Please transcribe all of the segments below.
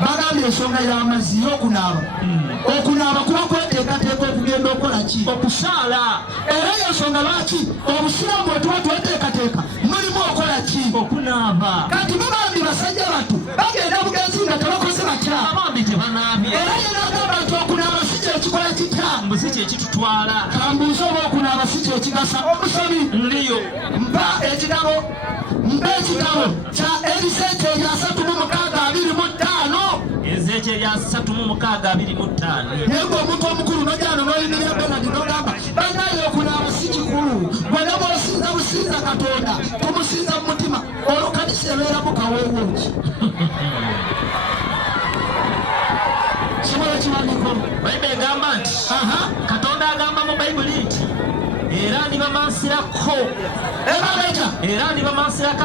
Bagambye ensonga y'amazzi y'okunaaba. Okunaaba kuba kweteekateeka okugenda okola ki? Okusaala. Era y'ensonga lwaki obusiraamu bwe tuba tweteekateeka mulimu okola ki? Okunaaba. Kati mubambi basajja battu bagenda bugenzi nga tebakoze batya. Abambi tebanaabye. Era ye n'agamba nti okunaaba si kyekikola kitya? Mbu si kyekitutwala. Kambuuze oba okunaaba si kyekigasa. Omusomi ndiyo mpa ekitabo kya Ezekyeri 3:25. Ezekyeri 3:25. Naye ng'omuntu omukulu n'ojjana n'oyimirira Benadi n'ogamba banaye okunaaba si kikulu. Bwonna bw'osinza businza Katonda tumusinza mu mutima. Olwo kanisa ebeeramu kaweewuuki. Somola ekiwandiiko. Bayibuli egamba nti Katonda agamba mu Bayibuli nti era ndibamansirako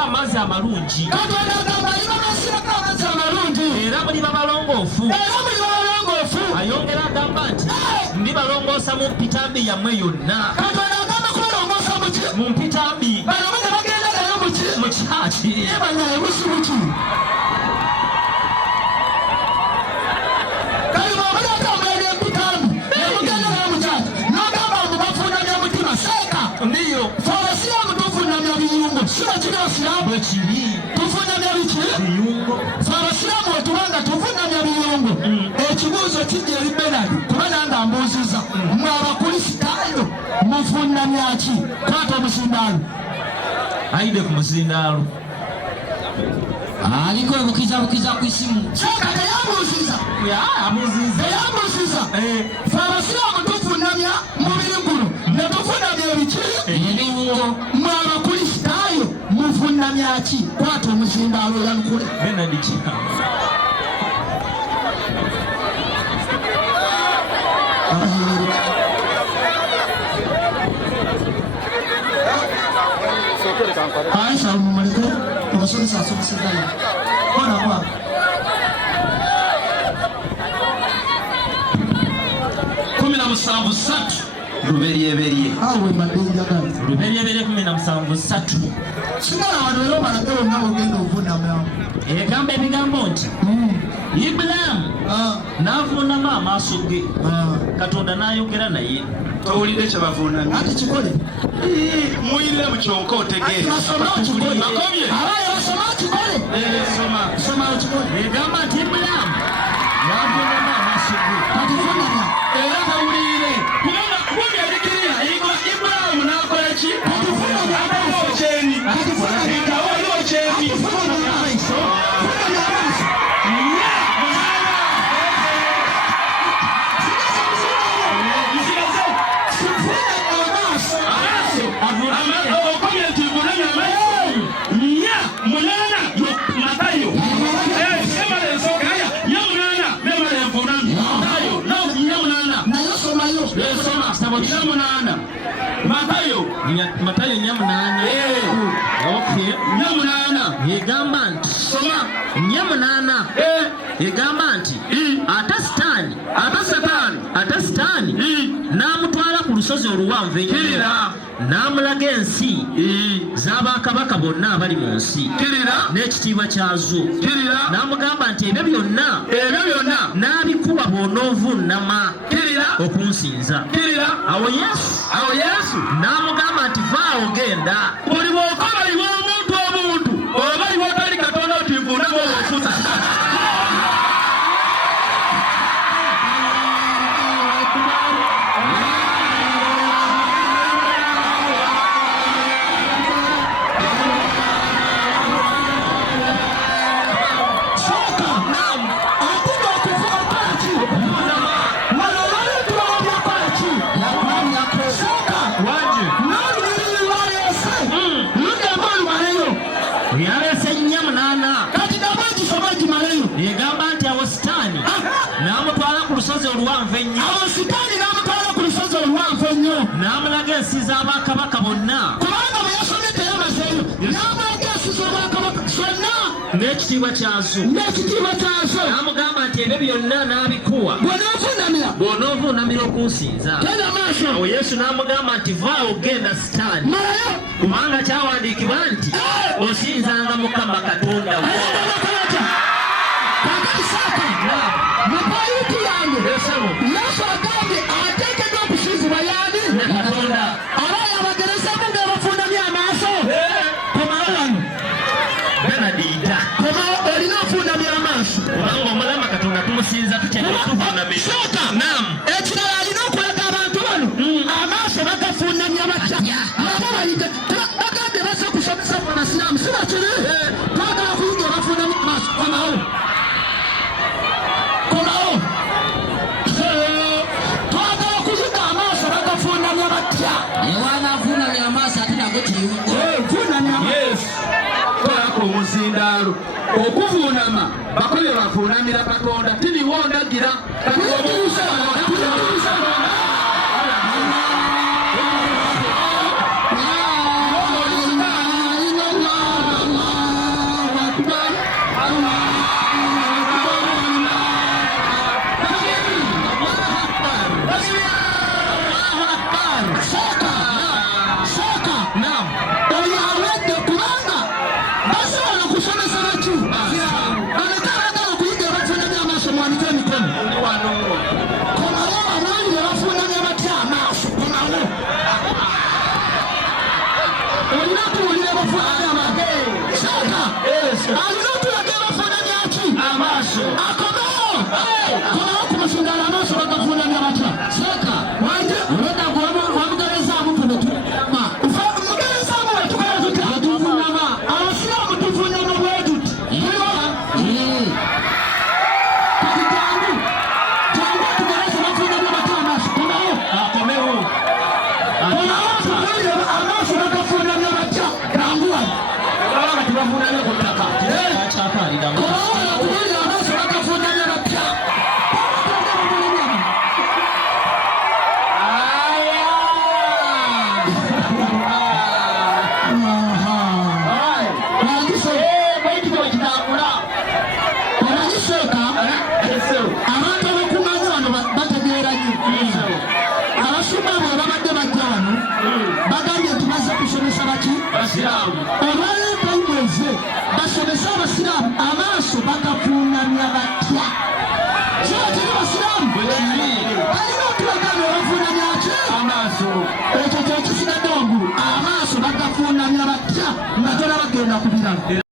amazzi amalungi. Katonda agamba ndibamansirako amazzi amalungi. Era muliba balongoofu. Ayongera agamba nti ndibalongoosa mu mpitambi yammwe yonna. Katonda agamba kulongoosa mu mpitambi. Bano bwe bagenda nayo mu kyaki. Banyaye busubuki. Ndiyo. Farasilamu tufunamya biyungo. Sina kinasilamu ekiri. Tufunamya biki? Biyungo. Farasilamu wetubanga tufunamya biyungo. Ekibuuzo kijja eri Benadi kuba nange ambuuziza. Mmwe abakulisitaayo mufunamya ki? Kwata omuzindaalo. Ayide ku muzindaalo. Aliko bukiza ku isimu. Kyeka teyambuuziza. Teyambuuziza. Farasilamu tufunamya mubiri guno. Netufunamya ebiki? Ebiyungo. Mmwe abakulisitaayo mufunamya ki? Kwata omuzindaalo yanukule. Benadi ki? Aisha mumuleke abasomesa asomeseddala. Kona kwa. Kumi na musanvu ssatu. Luberyeberye. Awe madenjagala. Luberyeberye 17:3. Simala wano era omalage wonna ogenda ovunama. Egamba ebigambo nti Ibulaamu n'avuunama amaaso ge. Katonda n'ayogera naye. Towulidde kye bavuunamye. Ati kikole. Muyirire mu kyonko otegeere. Bakomye. Abaye osoma kikole. Soma kikole. Egamba nti Ibulaamu n'avuunama amaaso ge. Kati vuunama. Era tawulire. Kubanga erikirira Ibulaamu n'akola ki? Abawo kyeni. Abawo kyeni. Matayo 8. Okay. 8. Egamba nti soma 8. Egamba nti ate Sitaani n'amutwala ku lusozi oluwanvu ennyo n'amulaga ensi z'abakabaka bonna abali mu nsi n'ekitiibwa kyazo. N'amugamba nti ebyo byonna n'abikuba bw'onoovuunama okunsinza. Awo Yesu n'amugamba nti vaawo genda. Buli bw'okola iwe omuntu oba iwe otali Katonda nti nvuunama obufuta. n'ekitiibwa kyazo n'amugamba nti ebyo byonna n'abikuwa bw'onoovuunamira okunsinza. Awo Yesu n'amugamba nti vaawo ogenda Sitaani, kubanga kyawandiikibwa nti osinzanga Mukama Katonda wo. Yesu agambye ateekeddwa okusinzibwa y'ani? Katonda. Abaana abagerezamu nga bafuunamye amaaso. Komawo wano. Benadiita. Komawo olina ofuunamye amaaso. Kubanga omulama Katonda tumusinza tutya tuvuunamira. Sooka. Naam. Ekirala alina okulaga abantu bano. Amaaso bagafuunamya batya. Nabo bayite. Bagambye basa kusomesa mu basiraamu. Si bakiri. Twagala kuyiga bafuunamye amaaso. Komawo. Omuzindaalo okuvuunama bakoye bafuunamira Katonda tiniwo ndagira basomesa abasiraamu amaaso bagafuunamya batya. Kyekiri basiraamu balina okulaga nebafuunamya ki amaaso. Ekyo kyekisigadde waggulu amaaso bagafuunamya batya nga tola bagenda kubirala.